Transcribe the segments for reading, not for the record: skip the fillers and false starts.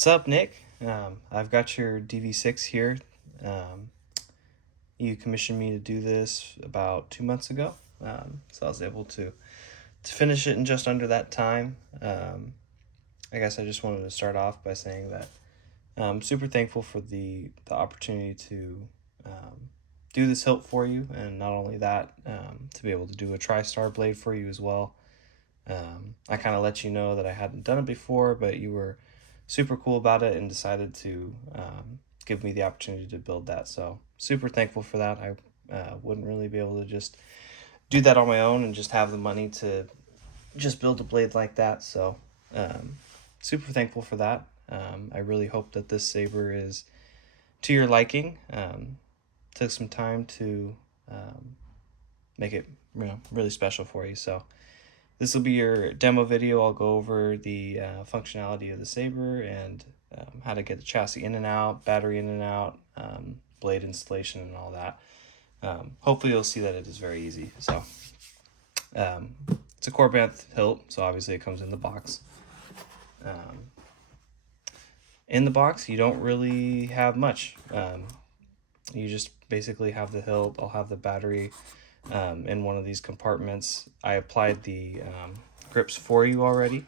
What's up, Nick? I've got your DV6 here. You commissioned me to do this about 2 months ago, so I was able to finish it in just under that time. I guess I just wanted to start off by saying that I'm super thankful for the opportunity to do this hilt for you, and not only that, to be able to do a TriStar blade for you as well. I kind of let you know that I hadn't done it before, but you were super cool about it and decided to give me the opportunity to build that. So super thankful for that. I wouldn't really be able to just do that on my own and just have the money to just build a blade like that. So super thankful for that. I really hope that this saber is to your liking. Took some time to make it really special for you. So this will be your demo video. I'll go over the functionality of the saber and how to get the chassis in and out, battery in and out, blade installation and all that. Hopefully you'll see that it is very easy. So it's a Corbanth hilt, so obviously it comes in the box. In the box, you don't really have much. You just basically have the hilt. I'll have the battery in one of these compartments. I applied the grips for you already.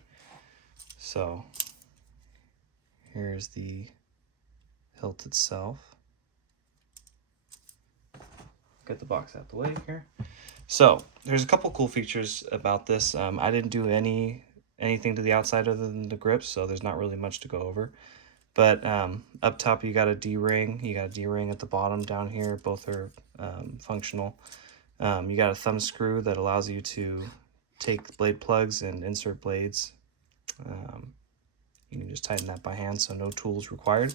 So here's the hilt itself. Get the box out the way here. So there's a couple cool features about this. I didn't do anything to the outside other than the grips, so there's not really much to go over. But up top you got a D-ring. You got a D-ring at the bottom down here. Both are functional. You got a thumb screw that allows you to take blade plugs and insert blades. You can just tighten that by hand, so no tools required,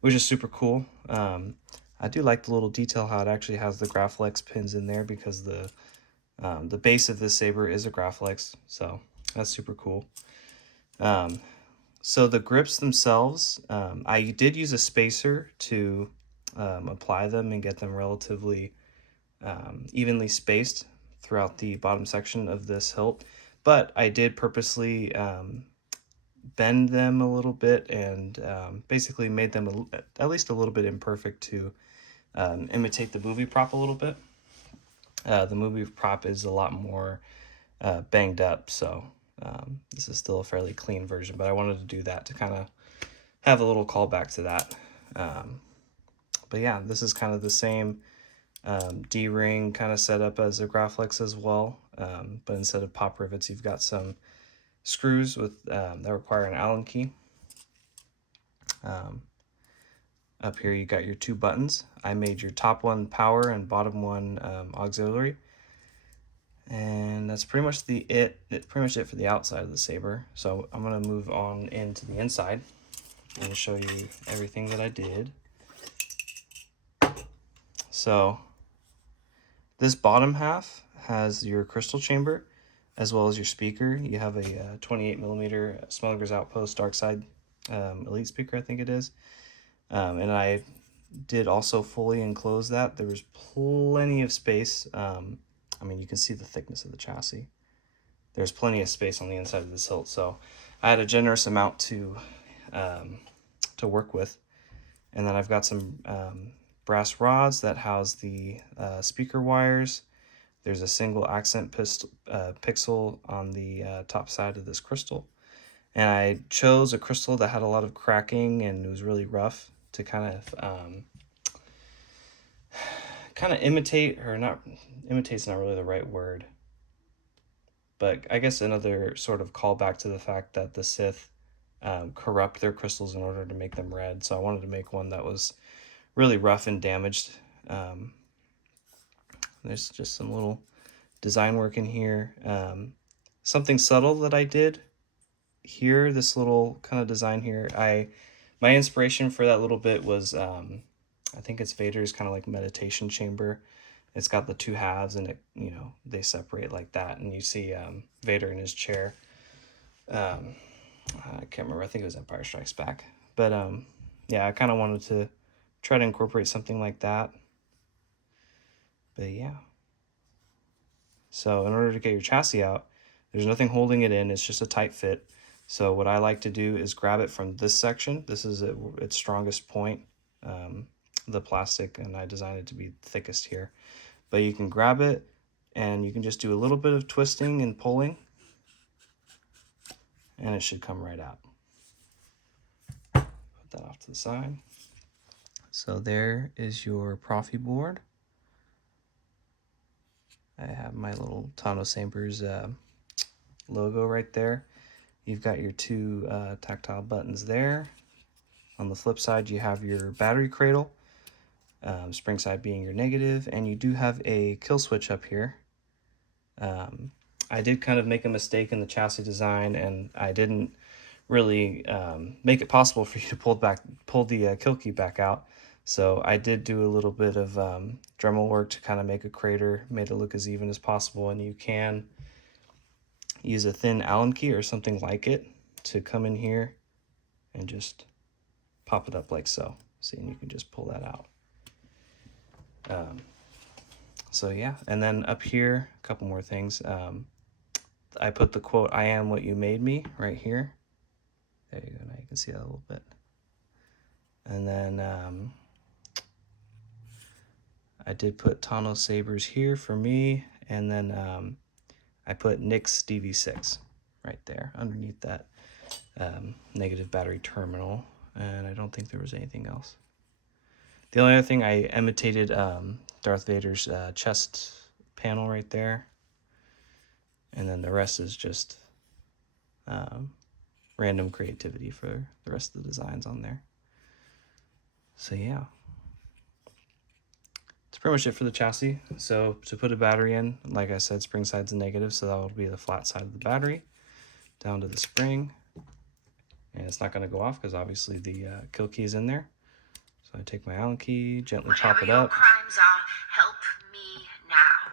which is super cool. I do like the little detail how it actually has the Graflex pins in there, because the base of this saber is a Graflex, so that's super cool. So the grips themselves, I did use a spacer to apply them and get them relatively evenly spaced throughout the bottom section of this hilt, but I did purposely bend them a little bit and basically made them at least a little bit imperfect to imitate the movie prop a little bit. The movie prop is a lot more banged up, so this is still a fairly clean version, but I wanted to do that to kind of have a little callback to that. But yeah, this is kind of the same D-ring kind of setup as a Graflex as well, but instead of pop rivets, you've got some screws with that require an Allen key. Up here you got your two buttons. I made your top one power and bottom one auxiliary, and that's pretty much it for the outside of the saber. So I'm gonna move on into the inside and show you everything that I did. So this bottom half has your crystal chamber as well as your speaker. You have a 28mm Smuggler's Outpost Dark Side Elite speaker, I think it is. And I did also fully enclose that. There was plenty of space. I mean, you can see the thickness of the chassis. There's plenty of space on the inside of this hilt, so I had a generous amount to work with. And then I've got some brass rods that house the speaker wires. There's a single accent pixel on the top side of this crystal. And I chose a crystal that had a lot of cracking and it was really rough to kind of imitate, or not, imitate's not really the right word, but I guess another sort of callback to the fact that the Sith corrupt their crystals in order to make them red. So I wanted to make one that was really rough and damaged. There's just some little design work in here. Something subtle that I did here, this little kind of design here, my inspiration for that little bit was I think it's Vader's kind of like meditation chamber. It's got the two halves and it, they separate like that, and you see Vader in his chair. I can't remember, I think it was Empire Strikes Back, but yeah, I kind of wanted to try to incorporate something like that. But yeah, so in order to get your chassis out, there's nothing holding it in, it's just a tight fit. So what I like to do is grab it from this section. This is its strongest point, the plastic, and I designed it to be thickest here. But you can grab it and you can just do a little bit of twisting and pulling, and it should come right out. Put that off to the side. So there is your Profi board. I have my little Tano Sabers logo right there. You've got your two tactile buttons there. On the flip side, you have your battery cradle, spring side being your negative, and you do have a kill switch up here. I did kind of make a mistake in the chassis design, and I didn't really make it possible for you to pull the kill key back out. So I did do a little bit of Dremel work to kind of make a crater, made it look as even as possible, and you can use a thin Allen key or something like it to come in here and just pop it up like so. See, and you can just pull that out. So yeah, and then up here, a couple more things. I put the quote, "I am what you made me," right here. There you go, now you can see that a little bit. And then I did put Tano Sabers here for me, and then I put Nick's DV6 right there underneath that negative battery terminal, and I don't think there was anything else. The only other thing, I imitated Darth Vader's chest panel right there, and then the rest is just random creativity for the rest of the designs on there. So yeah, that's pretty much it for the chassis. So to put a battery in, like I said, spring side's a negative, so that will be the flat side of the battery down to the spring, and it's not going to go off because obviously the kill key is in there. So I take my Allen key, gently pop it up. Crimes are, help me now.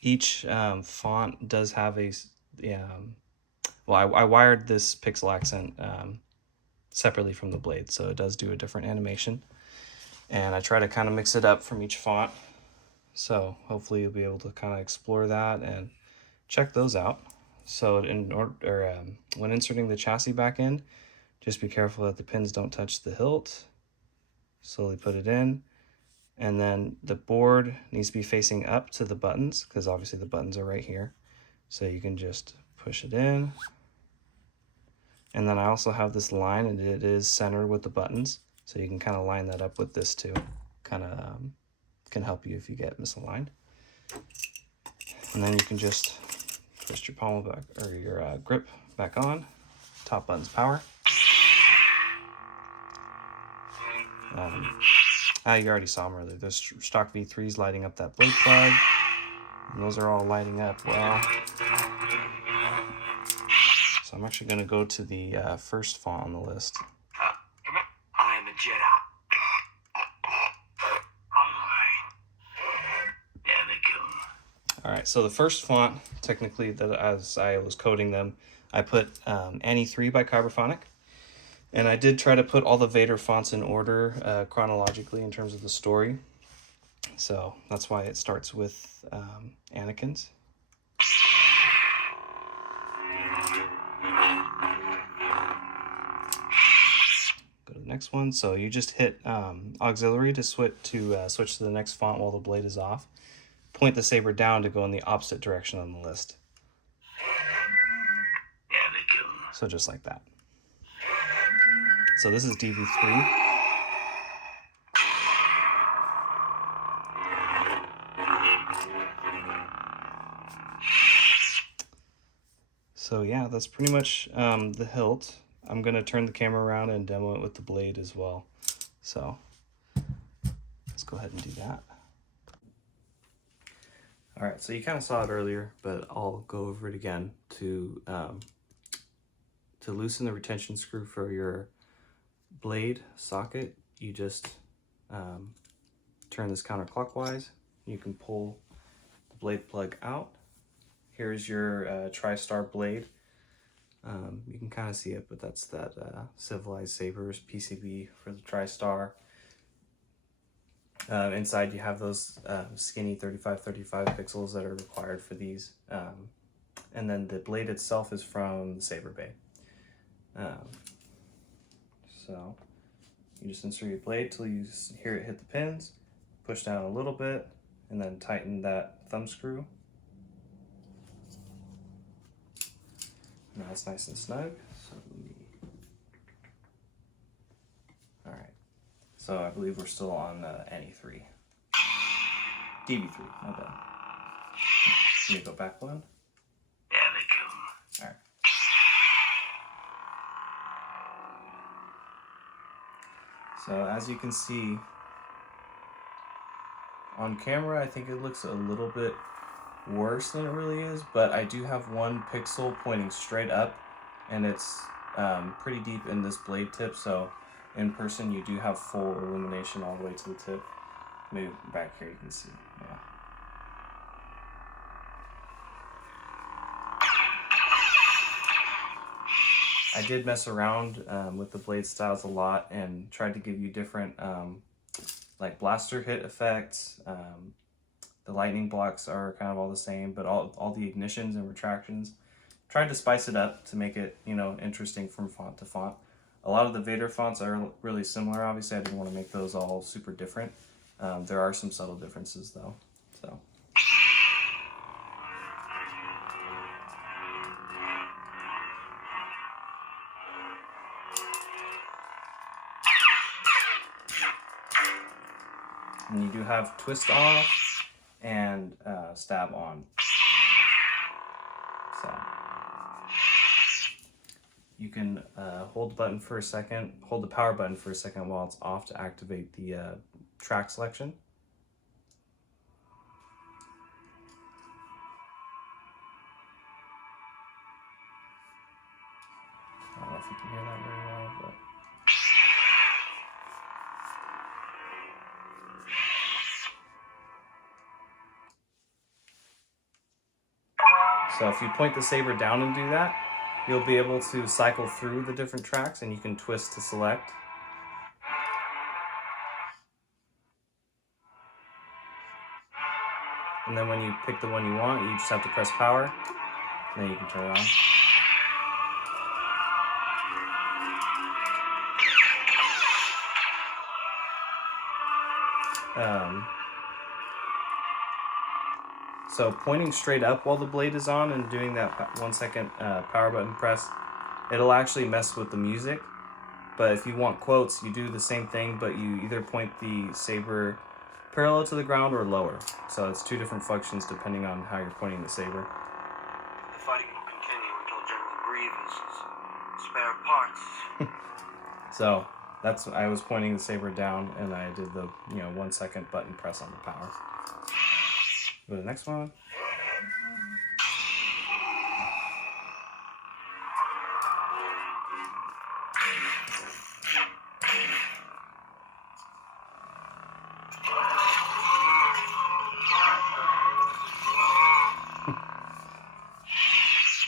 Each font does have a well, I wired this pixel accent separately from the blade, so it does do a different animation, and I try to kind of mix it up from each font, so hopefully you'll be able to kind of explore that and check those out. So when inserting the chassis back in, just be careful that the pins don't touch the hilt. Slowly put it in, and then the board needs to be facing up to the buttons, because obviously the buttons are right here, so you can just push it in. And then I also have this line, and it is centered with the buttons, so you can kind of line that up with this too. Kind of can help you if you get misaligned. And then you can just twist your pommel back, or your grip back on. Top button's power. You already saw them earlier. There's stock V3s lighting up that blade plug, and those are all lighting up well. So I'm actually going to go to the first font on the list. I am a Jedi. Alright, so the first font, technically, that as I was coding them, I put Annie 3 by Cyberphonic. And I did try to put all the Vader fonts in order chronologically in terms of the story. So that's why it starts with Anakin's. Go to the next one. So you just hit auxiliary to switch to the next font while the blade is off. Point the saber down to go in the opposite direction on the list. So just like that. So this is DV3. So yeah, that's pretty much the hilt. I'm going to turn the camera around and demo it with the blade as well. So let's go ahead and do that. All right, so you kind of saw it earlier, but I'll go over it again. To loosen the retention screw for your blade socket, you just turn this counterclockwise. You can pull the blade plug out. Here's your TriStar blade. You can kind of see it, but that's that Civilized Sabers PCB for the TriStar. Inside you have those skinny 35 pixels that are required for these and then the blade itself is from the Saber Bay. So you just insert your blade till you hear it hit the pins, push down a little bit, and then tighten that thumb screw. Now it's nice and snug. So all right. So I believe we're still on NE3. DV3, my bad. Let me go back one. There they come. All right. So as you can see, on camera, I think it looks a little bit worse than it really is, but I do have one pixel pointing straight up, and it's pretty deep in this blade tip, so in person you do have full illumination all the way to the tip. Maybe back here you can see, yeah. I did mess around with the blade styles a lot and tried to give you different like blaster hit effects. The lightning blocks are kind of all the same, but all the ignitions and retractions. Tried to spice it up to make it, you know, interesting from font to font. A lot of the Vader fonts are really similar. Obviously, I didn't want to make those all super different. There are some subtle differences though, so. And you do have twist off and stab on. So you can hold the button for a second, hold the power button for a second while it's off to activate the track selection. I don't know if you can hear that very well, but. So if you point the saber down and do that, you'll be able to cycle through the different tracks, and you can twist to select. And then when you pick the one you want, you just have to press power, and then you can turn it on. So pointing straight up while the blade is on and doing that 1 second power button press, it'll actually mess with the music. But if you want quotes, you do the same thing, but you either point the saber parallel to the ground or lower. So it's two different functions depending on how you're pointing the saber. The fighting will continue until General Grievous is spare parts. So that's, I was pointing the saber down, and I did the 1 second button press on the power. Go to the next one.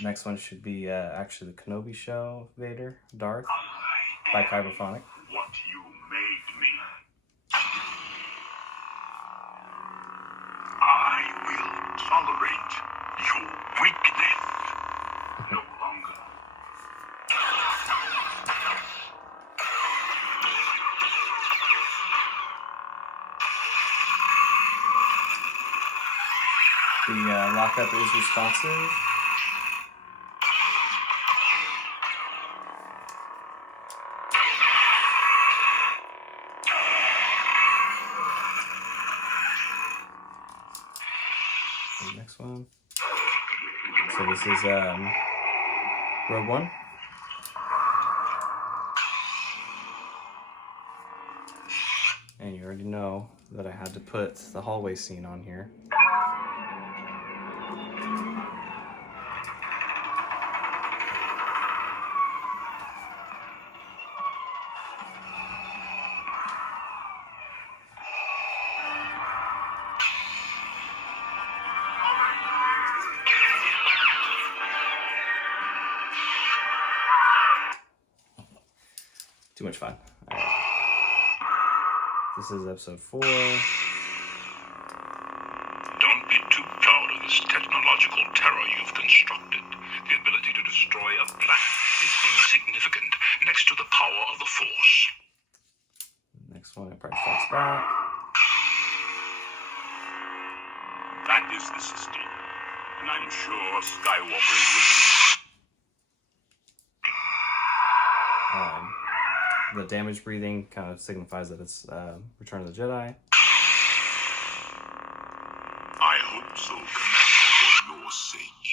Next one should be actually the Kenobi show, Vader, Darth, by Kyberphonic. What you made me. I will tolerate your weakness no longer. The lockup is responsive. Next one. So this is Rogue One. And you already know that I had to put the hallway scene on here. Too much fun. All right. This is episode 4. Don't be too proud of this technology. biological terror you've constructed. The ability to destroy a planet is insignificant next to the power of the Force. Next one, Empire Strikes Back. That is the system, and I'm sure Skywalker is with The damage breathing kind of signifies that it's Return of the Jedi. I hope so, Commander, for your sake.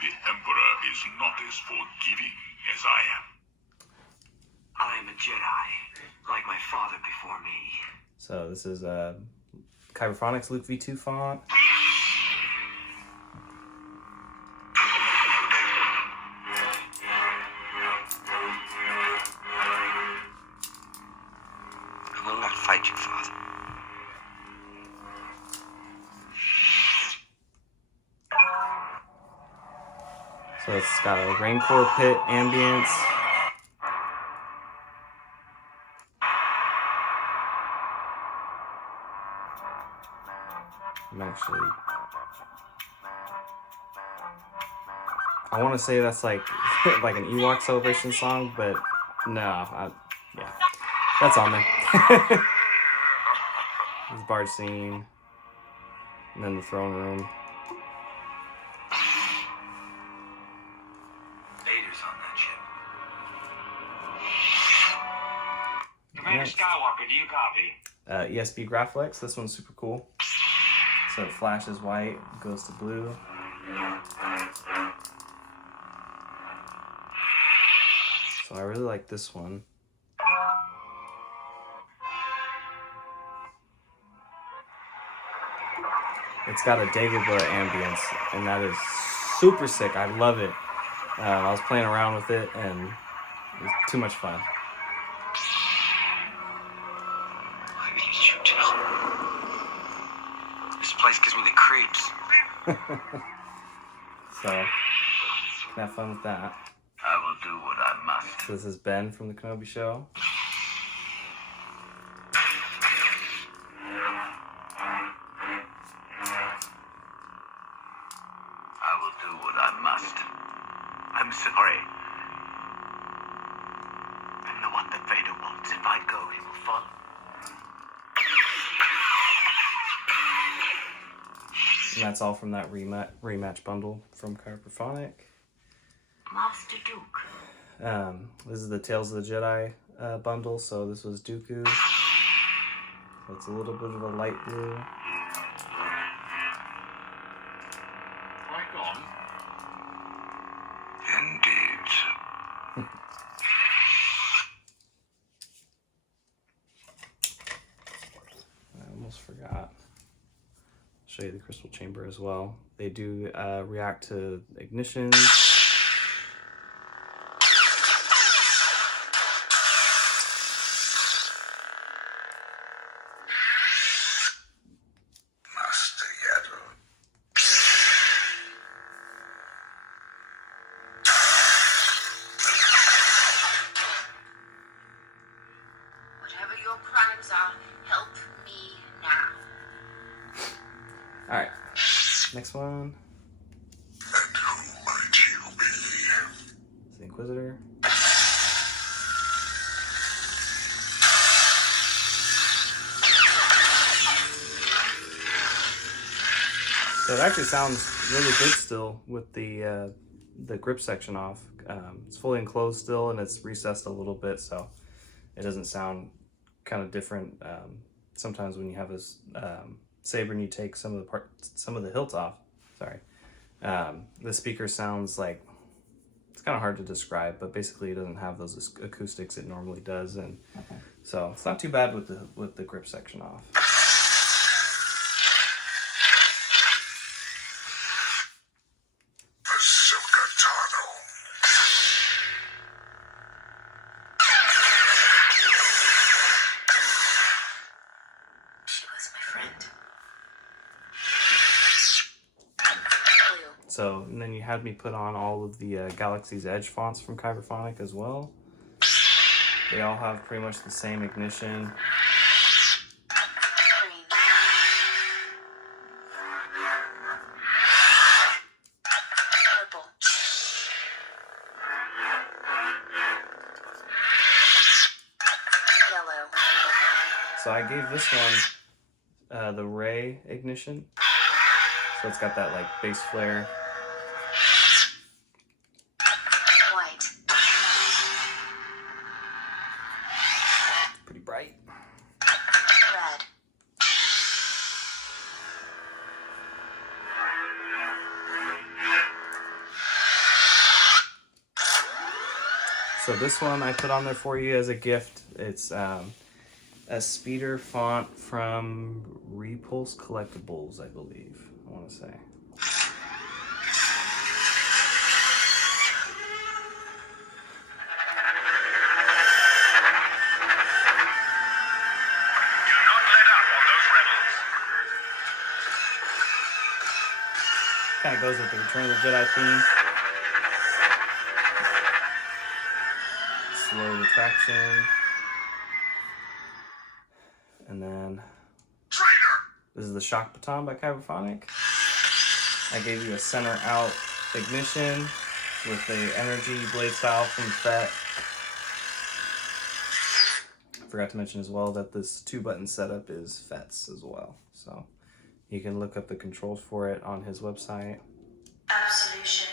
The Emperor is not as forgiving as I am. I am a Jedi, like my father before me. So this is Kyberphonics Luke V2 font. I will not fight you, father. So it's got a Rancor pit ambience. I want to say that's like like an Ewok celebration song, but no, yeah, that's on there. This barge scene, and then the throne room. Vader's on that ship. Commander Next. Skywalker, do you copy? ESP Graphics. This one's super cool. So it flashes white, goes to blue. So I really like this one. It's got a Dagobah ambience, and that is super sick. I love it. I was playing around with it, and it was too much fun. Why didn't you tell me? This place gives me the creeps. So, have fun with that. I will do what I must. So this is Ben from the Kenobi Show. I will do what I must. I'm sorry. I'm the one that Vader wants. If I go, he will follow. And that's all from that rematch bundle from Kyberphonic. Master Duke. This is the Tales of the Jedi bundle, so this was Dooku. So it's a little bit of a light blue. Right on. Indeed. I almost forgot. I'll show you the crystal chamber as well. They do react to ignition. Master Yaddle. Whatever your crimes are, help me now. All right, next one. And who might you be? It's the Inquisitor. So it actually sounds really good still with the grip section off. It's fully enclosed still, and it's recessed a little bit, so it doesn't sound kind of different. Sometimes when you have this saber and you take some of the hilt off, sorry, the speaker sounds like, it's kind of hard to describe, but basically it doesn't have those acoustics it normally does, and so it's not too bad with the grip section off. Ahsoka Tano. She was my friend. So, and then you had me put on all of the Galaxy's Edge fonts from Kyberphonic as well. They all have pretty much the same ignition. Green. So I gave this one the ray ignition. So it's got that like base flare. White. Pretty bright. Red. So this one I put on there for you as a gift. It's a speeder font from Repulse Collectibles, I believe. I want to say. Kind of goes with the Return of the Jedi theme. Slow retraction. And then this is the Shock Baton by Kyberphonic. I gave you a center out ignition with the energy blade style from FET. I forgot to mention as well that this 2-button setup is FET's as well. So you can look up the controls for it on his website. Absolution.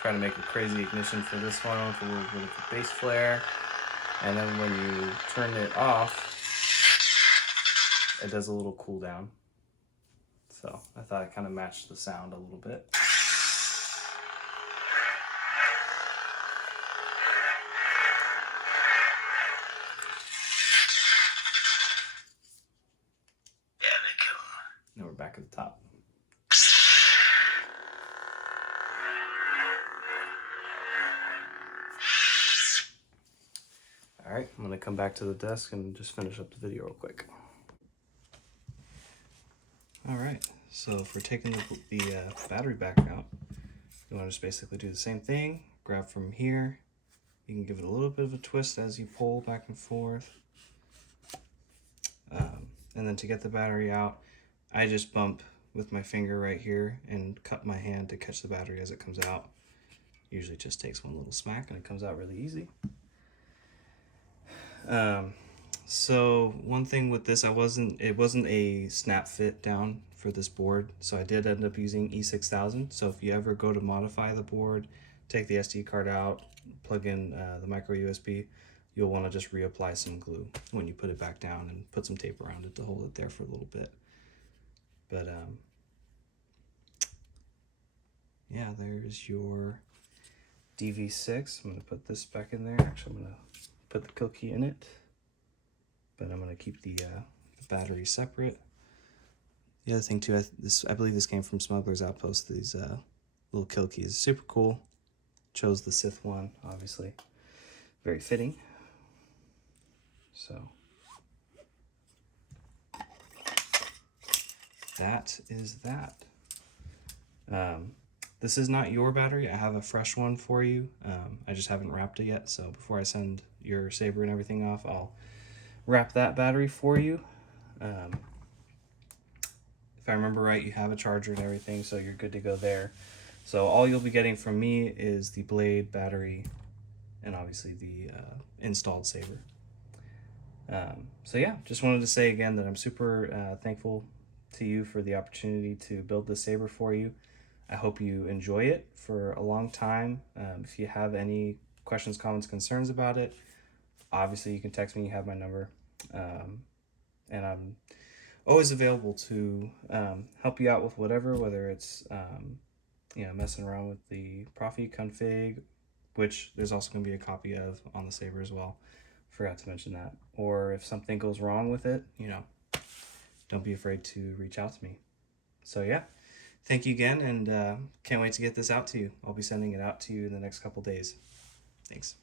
Try to make a crazy ignition for this one with a little bit of the base flare. And then when you turn it off, it does a little cool down. So I thought it kind of matched the sound a little bit. Now we're back at the top. All right, I'm gonna come back to the desk and just finish up the video real quick. All right, so if we're taking the battery back out, you wanna just basically do the same thing, grab from here. You can give it a little bit of a twist as you pull back and forth. And then to get the battery out, I just bump with my finger right here and cup my hand to catch the battery as it comes out. Usually it just takes one little smack and it comes out really easy. So one thing with this, it wasn't a snap fit down for this board, so I did end up using E6000. So if you ever go to modify the board, take the SD card out, plug in the micro USB, you'll want to just reapply some glue when you put it back down and put some tape around it to hold it there for a little bit. But yeah, there's your DV6. I'm going to put this back in there. Actually, I'm going to put the kill key in it, but I'm going to keep the battery separate. The other thing too, I believe this came from Smuggler's Outpost, these little kill keys. Super cool. Chose the Sith one, obviously. Very fitting. So that is that. This is not your battery. I have a fresh one for you. I just haven't wrapped it yet, so before I send your saber and everything off, I'll wrap that battery for you. If I remember right, you have a charger and everything, so you're good to go there. So all you'll be getting from me is the blade, battery, and obviously the installed saber. So yeah, just wanted to say again that I'm super thankful to you for the opportunity to build this saber for you. I hope you enjoy it for a long time. If you have any questions, comments, concerns about it, obviously you can text me. You have my number. And I'm always available to help you out with whatever, whether it's you know, messing around with the Profi config, which there's also going to be a copy of on the saber as well. Forgot to mention that. Or if something goes wrong with it, you know, don't be afraid to reach out to me. So yeah, thank you again, and can't wait to get this out to you. I'll be sending it out to you in the next couple days. Thanks.